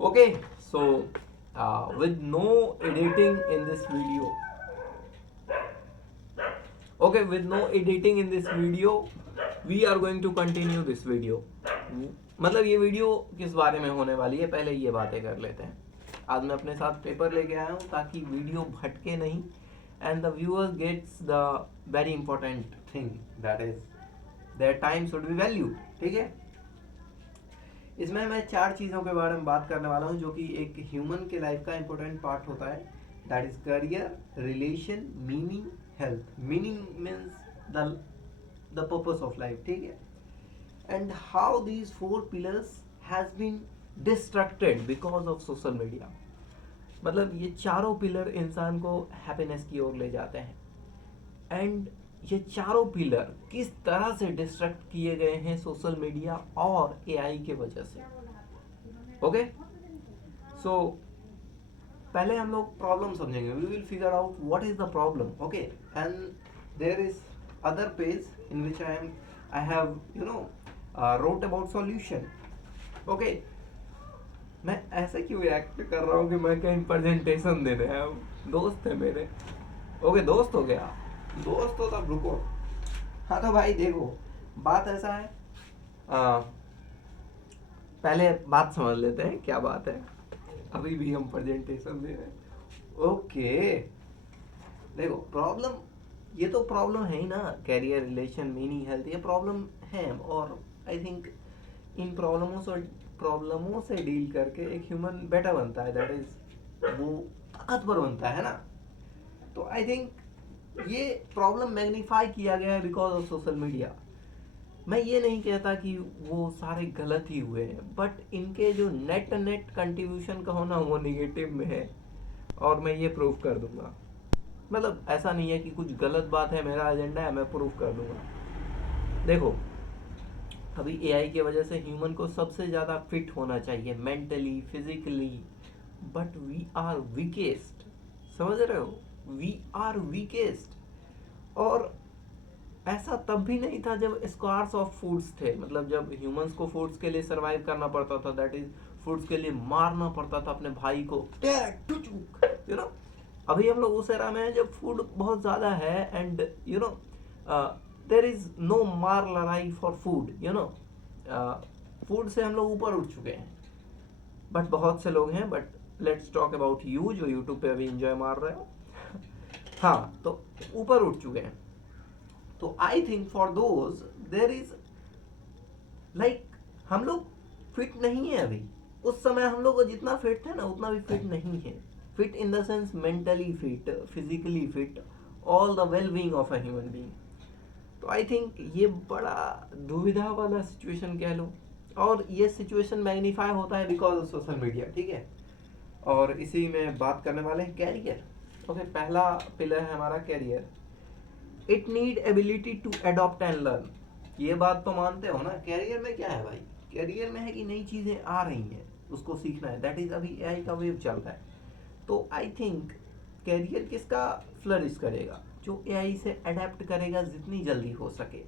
Okay, so with no editing in this video. Okay, with no editing in this video, we are going to continue this video. मतलब ये video किस बारे में होने वाली है, पहले ये बातें कर लेते हैं. आज मैं अपने साथ पेपर लेके आया हूँ ताकि वीडियो भटके नहीं and the viewer gets the very important thing, that is their time should be value. ठीक है, इसमें मैं 4 चीज़ों के बारे में बात करने वाला हूँ जो कि एक ह्यूमन के लाइफ का इंपॉर्टेंट पार्ट होता है. That is career, relation, meaning, health. Meaning means the purpose of life. ठीक है, and how these 4 pillars has been destructed because of social media. मतलब ये चारों पिलर इंसान को हैप्पीनेस की ओर ले जाते हैं एंड ये चारों पिलर किस तरह से डिस्ट्रक्ट किए गए हैं सोशल मीडिया और एआई के वजह से. ओके, सो पहले हम लोग प्रॉब्लम समझेंगे. We will figure out what is the problem. Okay, and there is other page in which I have wrote about solution. Okay, मैं ऐसे क्यों एक्ट कर रहा हूँ कि मैं कहीं प्रेजेंटेशन दे रहे हैं. दोस्त है मेरे. ओके, दोस्त हो गया, दोस्त हो तब रुको. हाँ तो भाई देखो, बात ऐसा है, पहले बात समझ लेते हैं क्या बात है. अभी भी हम प्रेजेंटेशन दे रहे हैं. ओके, देखो प्रॉब्लम, ये तो प्रॉब्लम है ही ना. कैरियर, रिलेशन, मीनिंग, हेल्थ, ये प्रॉब्लम है. और आई थिंक इन प्रॉब्लमों से डील करके एक ह्यूमन बेटर बनता है. दैट इज वो ताकतवर बनता है ना. तो आई थिंक ये प्रॉब्लम मैग्नीफाई किया गया है बिकॉज ऑफ सोशल मीडिया. मैं ये नहीं कहता कि वो सारे गलत ही हुए हैं, बट इनके जो नेट कंट्रीब्यूशन का होना वो निगेटिव में है और मैं ये प्रूव कर दूंगा. मतलब ऐसा नहीं है कि कुछ गलत बात है, मेरा एजेंडा है, मैं प्रूव कर दूंगा. देखो, अभी एआई की वजह से ह्यूमन को सबसे ज़्यादा फिट होना चाहिए mentally, physically, but we are weakest. समझ रहे हो, वी आर वीकेस्ट. और ऐसा तब भी नहीं था जब स्क्वार्स ऑफ फूड्स थे. मतलब जब ह्यूमंस को फूड्स के लिए सरवाइव करना पड़ता था, दैट इज फूड्स के लिए मारना पड़ता था अपने भाई को, यू नो. अभी हम लोग उस एरा में हैं जब फूड बहुत ज़्यादा है and you know there is no मार लड़ाई फॉर फूड. फूड से हम लोग ऊपर उठ चुके हैं. बट बहुत से लोग हैं, but let's talk about you जो यूट्यूब पे अभी इंजॉय मार रहे हो. हाँ, तो ऊपर उठ चुके हैं. तो I think for those there is like, हम लोग फिट नहीं है अभी. उस समय हम लोग जितना फिट थे ना उतना भी फिट नहीं है. Fit in the sense mentally fit, physically fit, all the well being of a human being. तो आई थिंक ये बड़ा दुविधा वाला सिचुएशन कह लो. और ये सिचुएशन मैग्नीफाई होता है बिकॉज ऑफ सोशल मीडिया. ठीक है, और इसी में बात करने वाले हैं कैरियर. ओके, पहला पिलर है हमारा career. It need ability to adopt and learn. ये बात तो मानते हो ना. कैरियर में क्या है भाई, कैरियर में है कि नई चीज़ें आ रही हैं उसको सीखना है. दैट इज अभी एआई का वेव चल रहा है. तो आई थिंक कैरियर किसका फ्लरिश करेगा, जो एआई से अडेप्ट करेगा जितनी जल्दी हो सके.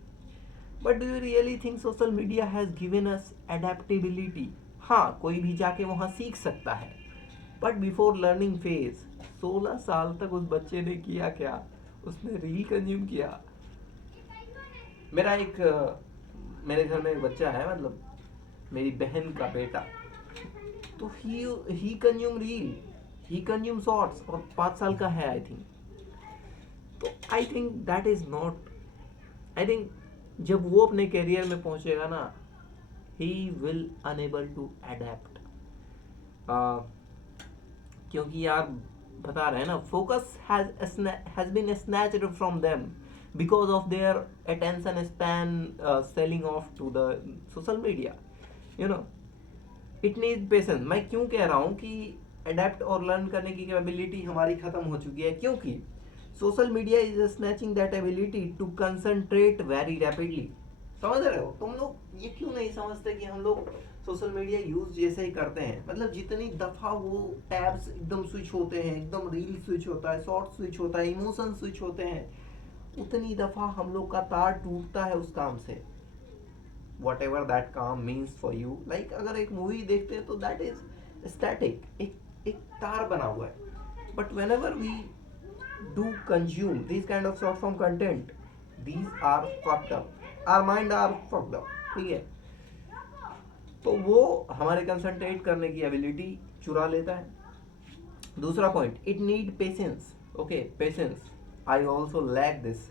But do you really think social media has given us adaptability? हाँ, कोई भी जाके वहाँ सीख सकता है. बट बिफोर लर्निंग फेज 16 साल तक उस बच्चे ने किया क्या, उसने रील कंज्यूम किया. मेरे घर में एक बच्चा है, मतलब मेरी बहन का बेटा. तो he consume reel, he consume shorts, और 5 साल का है आई थिंक. तो I think that is not, I think जब वो अपने करियर में पहुंचेगा ना, he will unable to adapt. क्योंकि यार बता रहे हैं ना, focus has been snatched from them because of their attention span selling off to the social media. You know, it need patience. मैं क्यों कह रहा हूँ कि अडेप्ट और लर्न करने की कैपेबिलिटी हमारी खत्म हो चुकी है, क्योंकि social media is snatching that ability to concentrate very rapidly. समझ रहे हो, तुम लोग ये क्यों नहीं समझते कि हम लोग सोशल मीडिया यूज जैसे ही करते हैं, मतलब जितनी दफा वो टैब्स एकदम स्विच होते हैं, एकदम रील स्विच होता है, शॉर्ट स्विच होता है, इमोशन स्विच होते हैं, उतनी दफा हम लोग का तार टूटता है उस काम से. वॉट एवर दैट काम मीन्स फॉर यू. लाइक अगर एक मूवी देखते हैं तो दैट इज स्टैटिक, एक तार बना हुआ है. But whenever we do consume these kind of short form content, these are fucked up, our mind are fucked up. ठीक है, तो वो हमारे कंसंट्रेट करने की एबिलिटी चुरा लेता है. दूसरा point, it need patience. Okay, patience, I also lack this,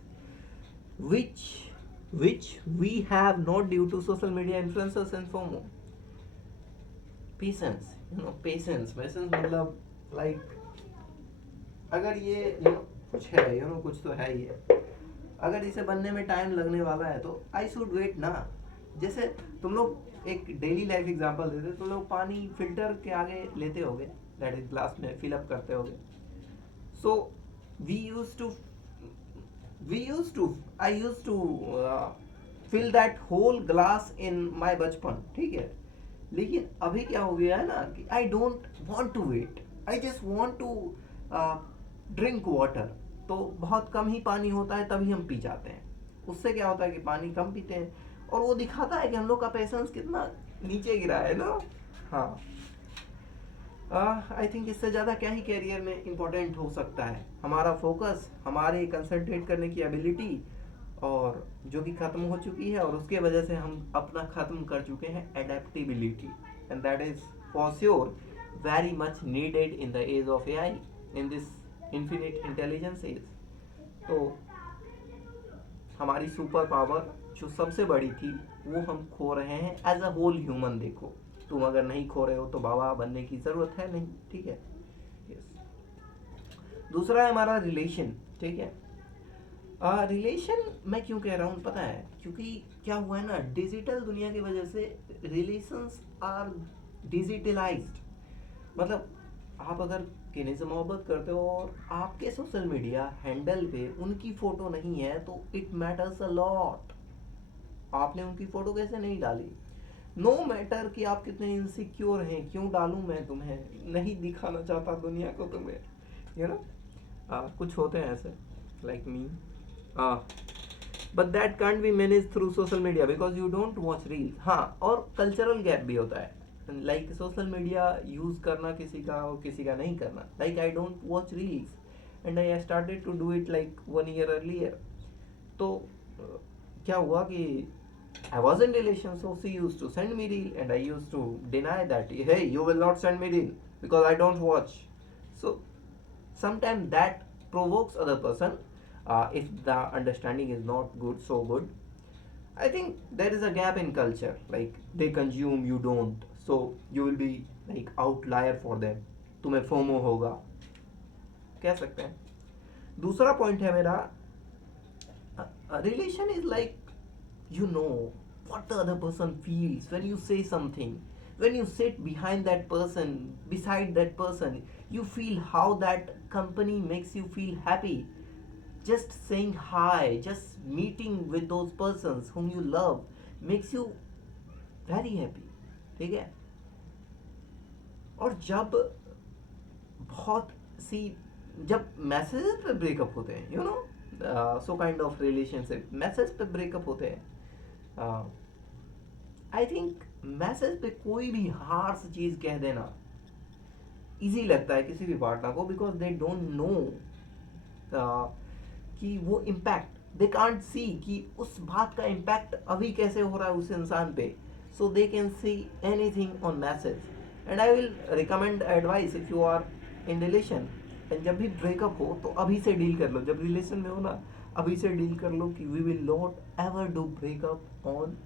which which we have not due to social media influencers and FOMO. Patience, patience मतलब like अगर ये कुछ है, कुछ तो है ये, अगर इसे बनने में टाइम लगने वाला है तो आई शुड वेट ना. जैसे तुम लोग एक डेली लाइफ एग्जांपल देते, तुम लोग पानी फिल्टर के आगे लेते होगे, दैट इज ग्लास में फिल अप करते होगे. So we use to I use to fill that whole glass in my बचपन. ठीक है, लेकिन अभी क्या हो गया है ना कि I don't want to wait, I just want to drink water. तो बहुत कम ही पानी होता है तभी हम पी जाते हैं. उससे क्या होता है कि पानी कम पीते हैं, और वो दिखाता है कि हम लोग का पेशेंस कितना नीचे गिरा है ना. हाँ, आई थिंक इससे ज़्यादा क्या ही कैरियर में इम्पोर्टेंट हो सकता है. हमारा फोकस, हमारे कंसंट्रेट करने की एबिलिटी, और जो कि ख़त्म हो चुकी है, और उसके वजह से हम अपना ख़त्म कर चुके हैं adaptability, and that is for sure very much needed in the age of AI, in this infinite intelligence age. तो हमारी सुपर पावर जो सबसे बड़ी थी वो हम खो रहे हैं एज अ होल ह्यूमन. देखो, तुम अगर नहीं खो रहे हो तो बाबा बनने की ज़रूरत है नहीं. ठीक है, यस. दूसरा है हमारा रिलेशन. ठीक है, रिलेशन मैं क्यों कह रहा हूँ पता है, क्योंकि क्या हुआ है ना, डिजिटल दुनिया की वजह से रिलेशंस आर डिजिटलाइज्ड. मतलब आप अगर किसी से मोहब्बत करते हो और आपके सोशल मीडिया हैंडल पे उनकी फोटो नहीं है तो इट मैटर्स अ लॉट. आपने उनकी फोटो कैसे नहीं डाली, नो मैटर कि आप कितने इनसिक्योर हैं, क्यों डालूं मैं तुम्हें, नहीं दिखाना चाहता दुनिया को तुम्हें, यू नो. कुछ होते हैं ऐसे like me, but that can't be manage through social media because you don't watch reel. हाँ, और कल्चरल गैप भी होता है, लाइक सोशल मीडिया यूज करना किसी का और किसी का नहीं करना. Like I don't watch reels and I started to do it like 1 year earlier. तो क्या हुआ कि I was in relation, so she used to send me reel, and I used to deny that. Hey, you will not send me reel because I don't watch. So sometimes that provokes other person. If the understanding is not good, so good. I think there is a gap in culture. Like they consume, you don't. So you will be like outlier for them. तुम्हें FOMO होगा, कह सकते हैं. दूसरा point है मेरा, relation is like, you know what the other person feels when you say something, when you sit behind that person, beside that person, you feel how that company makes you feel happy. Just saying hi, just meeting with those persons whom you love makes you very happy. ठीक है, और जब बहुत सी, जब message पे breakup होते हैं, you know, so kind of relationship message पे ब्रेकअप होते हैं, आई थिंक मैसेज पे कोई भी हार्श चीज कह देना इजी लगता है किसी भी पार्टनर को, बिकॉज दे डोंट नो कि वो इम्पैक्ट, दे कांट सी कि उस बात का इम्पैक्ट अभी कैसे हो रहा है उस इंसान पे. So they can see anything on message. And I will recommend advice if you are in relation, and जब भी ब्रेकअप हो तो अभी से डील कर लो. जब रिलेशन में हो ना, अभी से डील कर लो कि we will not ever do breakup on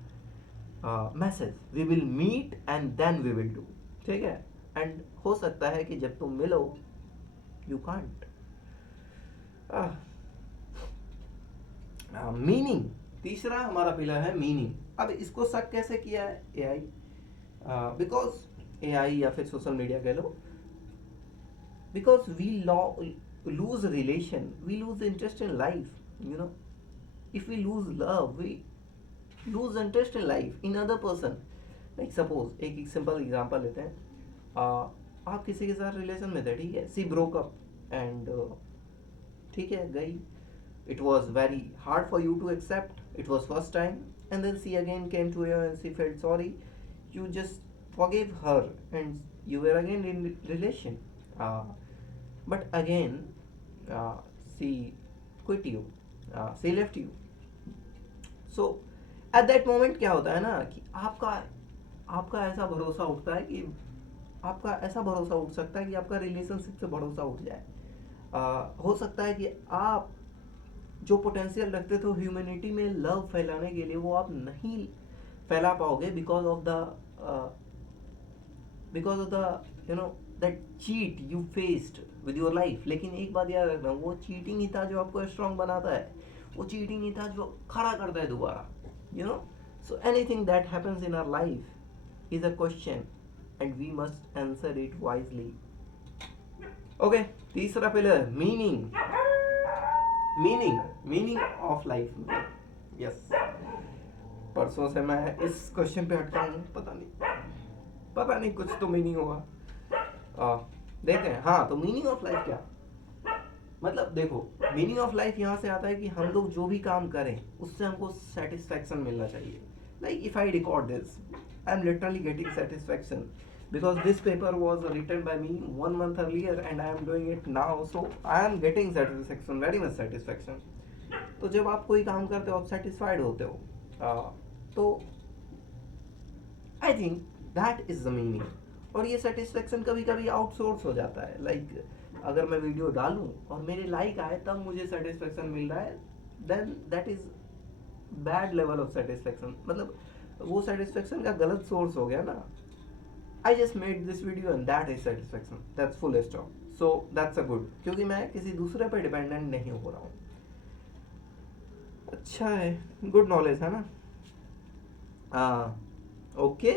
message, we will meet and then we will do. ठीक है, एंड हो सकता है कि जब तुम मिलो यू कांट. मीनिंग, तीसरा हमारा पिलर है मीनिंग. अब इसको शक कैसे किया है AI, बिकॉज AI या फिर सोशल मीडिया कह लो, because we lose relation, we lose interest in life, you know. If we lose love, we lose interest in life, in other person. Like suppose एक सिंपल एग्जांपल लेते हैं, आप किसी के साथ रिलेशन में थे, ठीक है, सी ब्रोक अप एंड ठीक है गई, it was very hard for you to accept, it was first time, and then she again came to you and she felt sorry, you just forgave her and you were again in relation, but again she quit you, she left you. So at that moment क्या होता है ना कि आपका आपका ऐसा भरोसा उठता है कि आपका ऐसा भरोसा उठ सकता है कि आपका रिलेशनशिप से भरोसा उठ जाए। हो सकता है कि आप जो पोटेंशियल रखते थे ह्यूमैनिटी में लव फैलाने के लिए वो आप नहीं फैला पाओगे because of the you know that cheat you faced with your life. लेकिन एक बात याद रखना, वो चीटिंग ही था जो आपको स्ट्रांग बनाता है, वो चीटिंग ही था जो खड़ा करता है दोबारा, you know. So anything that happens in our life is a question and we must answer it wisely. Okay, तीसरा pillar, meaning. Meaning of life. Yes, परसों से मैं इस क्वेश्चन पे अटका हूँ, पता नहीं कुछ तो मीनिंग होगा। देखते हैं। हाँ, तो मीनिंग ऑफ लाइफ क्या मतलब, देखो मीनिंग ऑफ लाइफ यहाँ से आता है कि हम लोग जो भी काम करें उससे हमको सेटिस्फैक्शन मिलना चाहिए। Like if I record this, I am literally getting satisfaction because this paper was written by me 1 month earlier and I am doing it now, so I am getting satisfaction, very much satisfaction. तो जब आप कोई काम करते हो आप satisfied होते हो, तो I think that is the meaning. और ये सेटिस्फेक्शन कभी कभी आउटसोर्स हो जाता है। लाइक अगर मैं वीडियो डालूं और मेरे लाइक आए तब मुझे सेटिस्फेक्शन मिल रहा है, then that is bad level of satisfaction. मतलब वो सेटिस्फेक्शन का गलत सोर्स हो गया ना। I just made this video and that is satisfaction, that's full stop. So that's a good, क्योंकि मैं किसी दूसरे पर डिपेंडेंट नहीं हो रहा हूँ। अच्छा है, गुड नॉलेज है ना। ओके,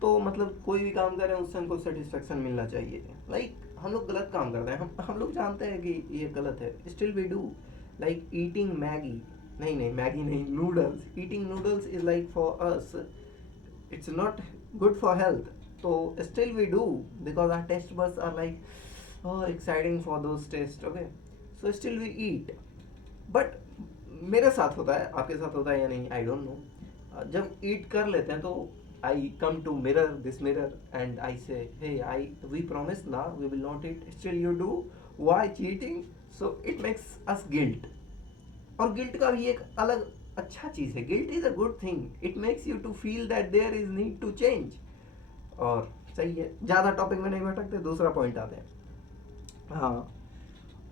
तो मतलब कोई भी काम करें उससे हमको सेटिस्फेक्शन मिलना चाहिए। लाइक हम लोग गलत काम करते हैं, हम लोग जानते हैं कि ये गलत है, still we do. Like eating Maggi, नहीं मैगी नहीं, noodles. Eating noodles is like for us, it's not good for health, तो still we do because our taste buds are like exciting for those taste. Okay, so still we eat. But मेरे साथ होता है, आपके साथ होता है या नहीं, आई डोंट नो। जब ईट कर लेते हैं तो I come to mirror, this mirror, and I say hey I we promise ना we will not eat, still you do, why cheating? So it makes us guilt. और गिल्ट का भी एक अलग अच्छा चीज है, guilt is a good thing, it makes you to feel that there is need to change. और सही है, ज्यादा टॉपिक में नहीं भटकते, दूसरा पॉइंट आते हैं। हाँ,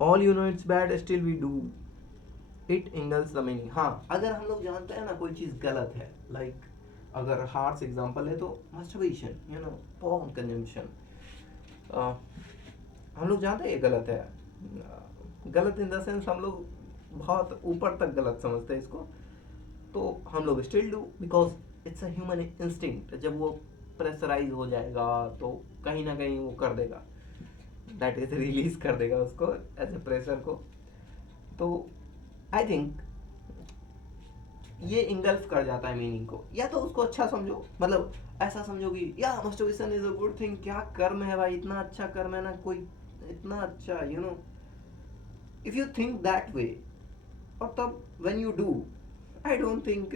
all you know it's bad still we do it engulfs the meaning. हाँ, अगर हम लोग जानते हैं ना कोई चीज गलत है, लाइक अगर हार्श एग्जांपल है तो masturbation, you know, porn consumption, हम लोग जानते हैं ये गलत है। गलत इन द सेंस हम लोग बहुत ऊपर तक गलत समझते हैं इसको, तो हम लोग still do because it's a human instinct. जब वो प्रेशराइज हो जाएगा तो कहीं ना कहीं वो कर देगा, दैट इज रिलीज कर देगा उसको एज ए प्रेशर को। तो आई थिंक ये इंगल्फ कर जाता है मीनिंग को। या तो उसको अच्छा समझो, मतलब ऐसा समझो कि या masturbation is a good thing, क्या कर्म है भाई, इतना अच्छा कर्म है ना कोई, इतना अच्छा, you know, if you think that way. और तब when you do, I don't think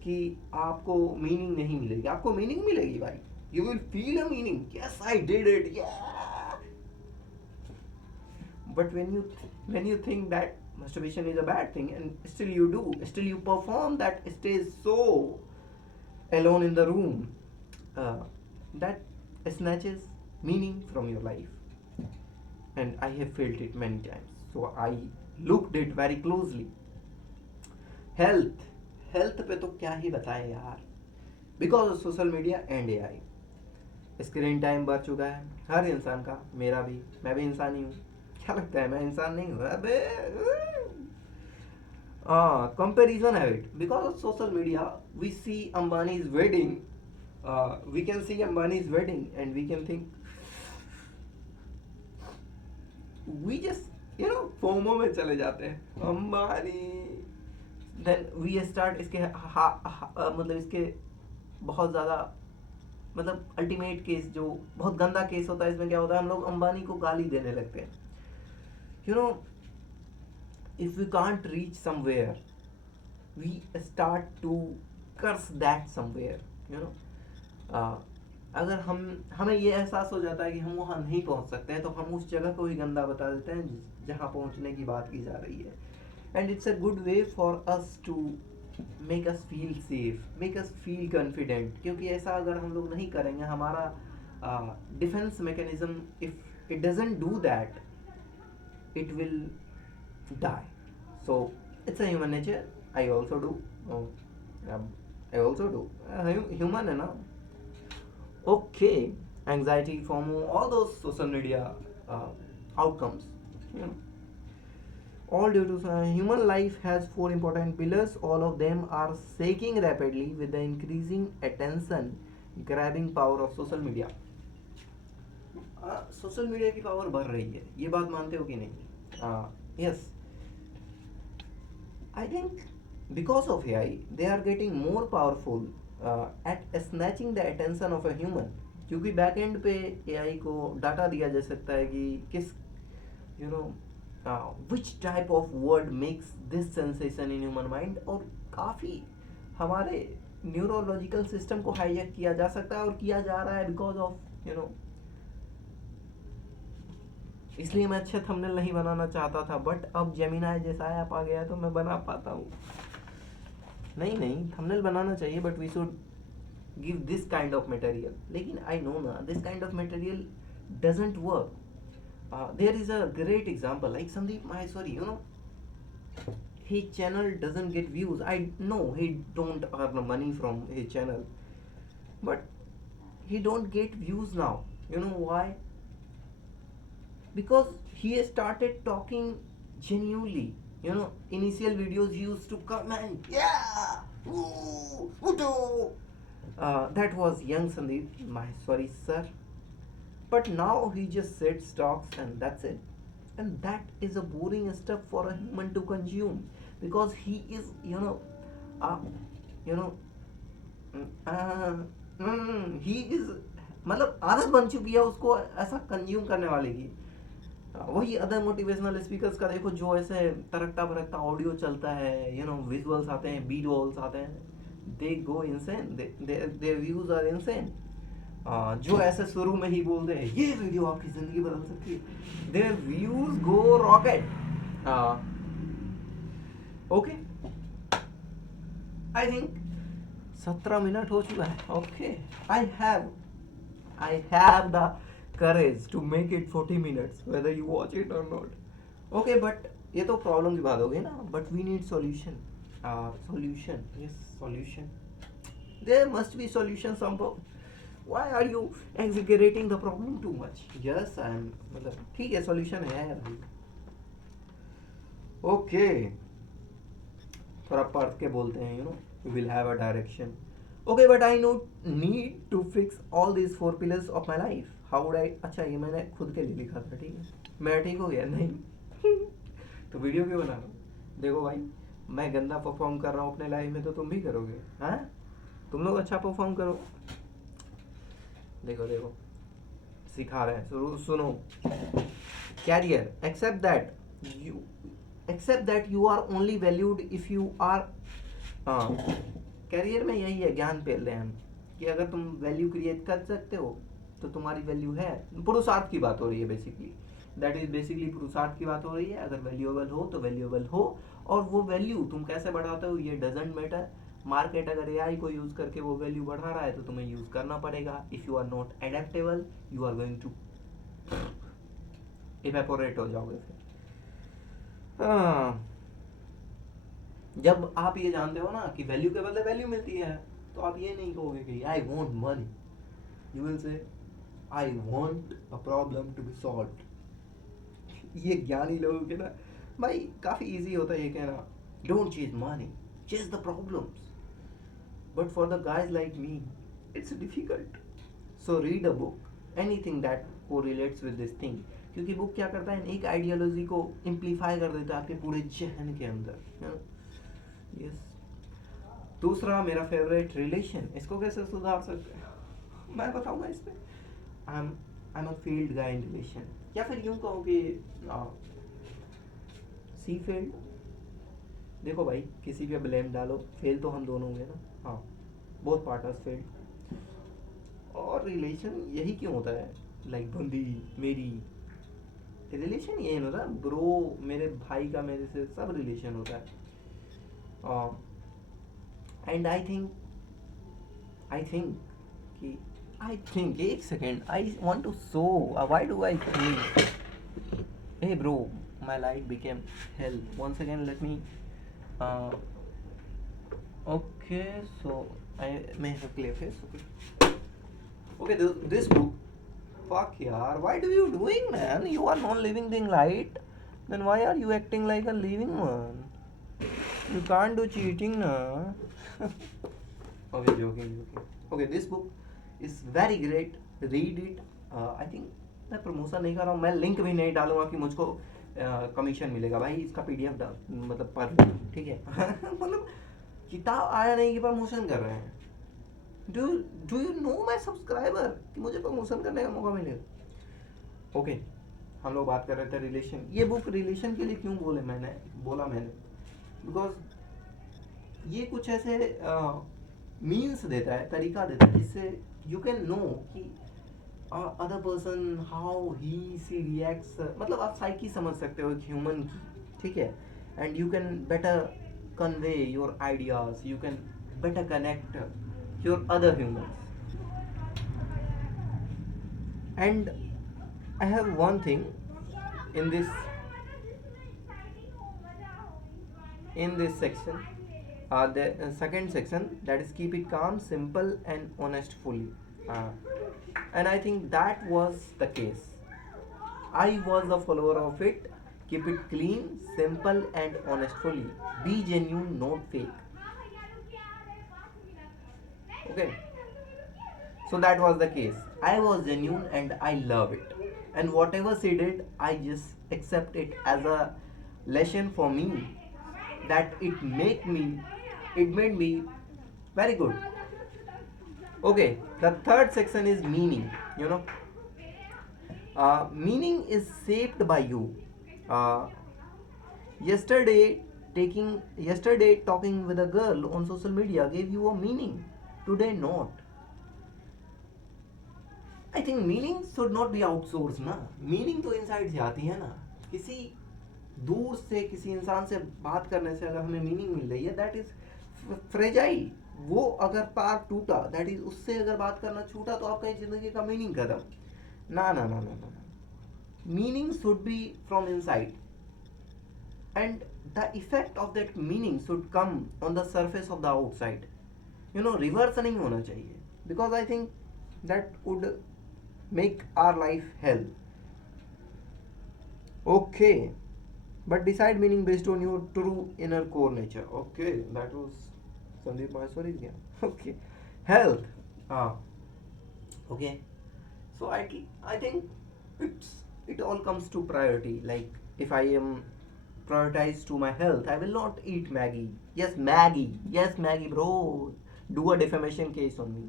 कि आपको मीनिंग नहीं मिलेगी, आपको मीनिंग मिलेगी भाई। You will feel a meaning, yes I did it, but when you think that masturbation is a bad thing and still you do, still you perform that stays so alone in the room, that snatches meaning from your life. And I have felt it many times, so I looked it very closely. Health पे तो क्या ही बताएं यार, because of social media and AI. Screen time बढ़ चुका है हर इंसान का, मेरा भी, मैं भी इंसान ही हूँ। क्या लगता है मैं इंसान नहीं हूँ? अबे comparison habit, because of social media we see Ambani's wedding, we can see Ambani's wedding and we can think, we just you know FOMO में चले जाते हैं अंबानी। देन वी स्टार्ट इसके मतलब इसके बहुत ज़्यादा, मतलब अल्टीमेट केस जो बहुत गंदा केस होता है, इसमें क्या होता है, हम लोग अंबानी को गाली देने लगते हैं। You know, if we can't reach somewhere we start to curse that somewhere, you know. अगर हम हमें ये एहसास हो जाता है कि हम वहाँ नहीं पहुँच सकते हैं, तो हम उस जगह को ही गंदा बता देते हैं जहाँ पहुँचने की बात की जा रही है. And it's a good way for us to make us feel safe, make us feel confident, क्योंकि ऐसा अगर हम लोग नहीं करेंगे, हमारा defence mechanism, if it doesn't do that, it will die. So it's a human nature. I also do. Oh, um, I also do. Human है ना. Okay, anxiety, FOMO, all those social media uh, outcomes. You know, all due to human life has four important pillars. All of them are shaking rapidly with the increasing attention grabbing power of social media. Social media की power बढ़ रही है, ये बात मानते हो कि नहीं? Yes, I think because of AI, they are getting more powerful at snatching the attention of a human. क्योंकि बैक एंड पे AI को डाटा दिया जा सकता है कि किस you know which type of word makes this sensation in human mind, और काफ़ी हमारे न्यूरोलॉजिकल सिस्टम को हाईजैक किया जा सकता है और किया जा रहा है बिकॉज ऑफ इसलिए मैं अच्छे थंबनेल नहीं बनाना चाहता था, बट अब जेमिनाई जैसा ऐप आ गया है तो मैं बना पाता हूँ. नहीं, थंबनेल बनाना चाहिए, but we should give this kind of material. लेकिन आई नो ना, this kind of material doesn't work. There is a great example like Sandeep Maheshwari. his channel doesn't get views. I know he don't earn money from his channel, but he don't get views now. You know why? Because he started talking genuinely. Initial videos used to come and yeah, ooh, udo. That was young Sandeep, my sorry sir. But now he just sits, talks, and that's it. And that is a boring stuff for a human to consume, because he is, uh, you know, he is, मतलब आदत बन चुकी है उसको ऐसा consume करने वाले की. वही अदर मोटिवेशनल स्पीकर्स का देखो, जो ऐसे तरकता भरकता ऑडियो चलता है, विजुअल्स आते हैं, बी रोल्स आते हैं, they go insane, their views are insane. जो ऐसे शुरू में ही बोलते हैं ये वीडियो आपकी जिंदगी बदल सकती है, their views go rocket. Okay, I think 17 minute हो चुका है. Okay, I have the courage to make it 40 minutes whether you watch it or not. Okay, but ये तो प्रॉब्लम की बात हो गई ना. But we need solution. Solution, yes, solution. There must be solution somehow. Why are you exaggerating the problem too much? Yes, I am, मतलब ठीक है, सॉल्यूशन है यार. ओके, थोड़ा पढ़ के बोलते हैं, you will have a direction. Okay, but I need to fix all these 4 pillars of my life. How would I? अच्छा, ये मैंने खुद के लिए लिखा था, ठीक है. मैं ठीक हो गया नहीं? तो वीडियो क्यों बना रहा हूँ? देखो भाई, मैं गंदा परफॉर्म कर रहा हूँ अपने लाइफ में, तो तुम भी करोगे. हाँ, तुम लोग अच्छा परफॉर्म करो. देखो सिखा रहे हैं, सुनो. Career, accept that you are only valued if you are. Career में यही है, ज्ञान पेल रहे हैं हम, कि अगर तुम वैल्यू क्रिएट कर सकते हो तो तुम्हारी वैल्यू है. पुरुषार्थ की बात हो रही है बेसिकली. दैट इज बेसिकली पुरुषार्थ की बात हो रही है. अगर वैल्यूएबल हो तो वैल्यूएबल हो, और वो वैल्यू तुम कैसे बढ़ाते हो ये डजेंट मैटर. मार्केट अगर एआई को यूज करके वो वैल्यू बढ़ा रहा है तो तुम्हें यूज करना पड़ेगा. If you are not adaptable, you are going to evaporate हो जाओगे फिर. जब आप ये जानते हो ना कि वैल्यू के बदले वैल्यू मिलती है, तो आप ये नहीं कहोगे कि I want money. You will say I want a problem to be solved. ये ज्ञानी लोगों के ना भाई काफी इजी होता है ये कहना, don't chase money, chase the problems. But for the guys like me it's difficult. So read a book, anything that correlates with this thing. क्योंकि बुक क्या करता है, एक आइडियोलॉजी को इम्प्लीफाई कर देता है आपके पूरे जहन के अंदर. यस. दूसरा मेरा फेवरेट, रिलेशन. इसको कैसे सुधार सकते हैं मैं बताऊंगा इस पे. I am a failed guy in relation, या फिर यूं कहो कि सी फेल्ड. देखो भाई, किसी पे ब्लेम डालो, फेल तो हम दोनों हुए ना. हाँ, बोथ पार्टनर्स फेल्ड. और रिलेशन यही क्यों होता है, लाइक बंदी मेरी, रिलेशन यही होता है ब्रो, मेरे भाई का मेरे से सब रिलेशन होता है। एंड आई थिंक कि एक second, I want to so, why do I think, hey bro, my light became hell. Once again, let me uh, okay, so I may have clear face. Okay, this book, fuck yaar, why do you doing, man? You are not living thing light, then why are you acting like a living one? You can't do cheating na. Okay, joking. Okay, this book is very great, read it. I think मैं promotion नहीं कर रहा हूँ, मैं link भी नहीं डालूंगा कि मुझको कमीशन मिलेगा, भाई इसका पीडीएफ डाल, मतलब पढ़, ठीक है। मतलब किताब आया नहीं कि प्रमोशन कर रहे हैं। Do you know my subscriber कि मुझे प्रमोशन करने का मौका मिलेगा। ओके, हम लोग बात कर रहे थे रिलेशन। ये बुक रिलेशन के लिए क्यों मैंने बिकॉज ये कुछ ऐसे मीन्स देता है, तरीका देता है, जिससे यू कैन नो कि other person how he see reacts, मतलब आप साइकी समझ सकते हो एक ह्यूमन की, ठीक है। And you can better convey your ideas, you can better connect your other humans. And I have one thing in this section, the second section, that is keep it calm, simple and honest fully, and I think that was the case. I was a follower of it. Keep it clean, simple and honest fully, be genuine, not fake. Okay, so that was the case. I was genuine and I love it, and whatever she did, I just accept it as a lesson for me, that it made me very good. Okay, the third section is meaning. Meaning is shaped by you. uh, yesterday talking with a girl on social media gave you a meaning, today not. I think meaning should not be outsource ना, meaning तो inside से आती है ना। किसी दूर से किसी इंसान से बात करने से अगर हमें मीनिंग मिल रही है, दैट इज फ्रेजाइल। वो अगर पार टूटा, दैट इज, उससे अगर बात करना छूटा, तो आपका जिंदगी का मीनिंग खत्म। ना ना ना ना ना, meaning should be from inside, and the effect of that meaning should come on the surface of the outside. Reverse नहीं होना चाहिए, because I think that would make our life hell. Okay, but decide meaning based on your true inner core nature. Okay, that was Sandeep Maheshwari again. Okay, health. Okay, so I think it all comes to priority. Like, if I am prioritized to my health, I will not eat Maggie. Yes, Maggie, bro. Do a defamation case on me.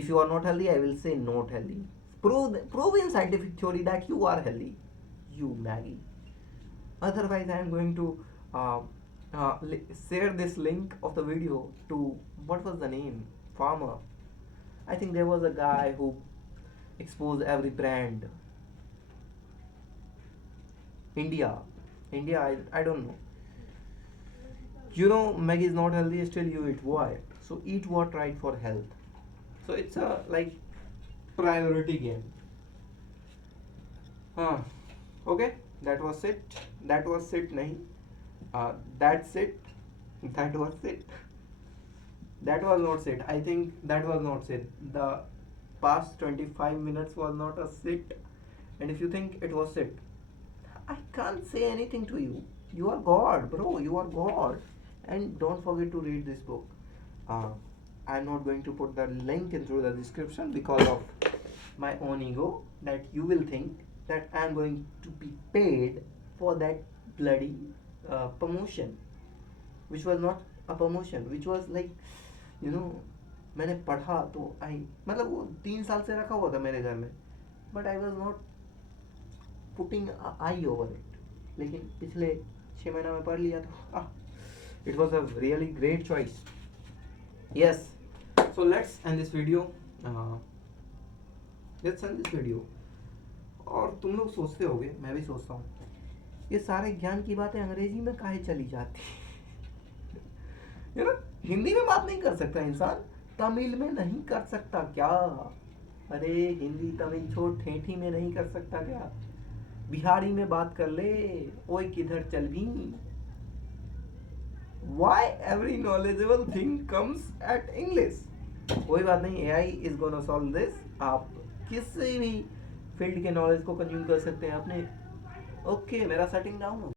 If you are not healthy, I will say not healthy. Prove in scientific theory that you are healthy, you Maggie. Otherwise, I am going to share this link of the video to, what was the name, farmer. I think there was a guy who exposed every brand. India, I don't know. Maggie is not healthy, still you eat. Why? So eat what right for health. So it's a like priority game. Okay, that was it nahi, that's it, that was it, that was not sit. I think that was not sit. The past 25 minutes was not a sit, and if you think it was sit, I can't say anything to you. You are God, bro, you are God. And don't forget to read this book. I'm not going to put the link into the description because of my own ego, that you will think that I'm going to be paid for that bloody promotion, which was not a promotion, which was like, मैंने पढ़ा तो मतलब वो 3 साल से रखा हुआ था मेरे घर में, but I was not putting I over it, लेकिन पिछले 6 महीना में पढ़ लिया तो it was a really great choice. Yes, so let's end this video. हाँ, लेट्स सेंड दिस वीडियो। और तुम लोग सोचते होगे, मैं भी सोचता हूँ, ये सारे ज्ञान की बातें अंग्रेजी में काहे चली जाती है ना? हिंदी में बात नहीं कर सकता इंसान, तमिल में नहीं कर सकता क्या? अरे हिंदी तमिल छोड़, ठेठी में नहीं कर सकता क्या? बिहारी में बात कर ले, ओए किधर चल भी। Why every knowledgeable thing comes at English? कोई बात नहीं, AI is gonna solve this। आप किसी भी फील्ड के नॉलेज को कंज्यूम कर सकते हैं अपने। ओके, मेरा सेटिंग डाउन हो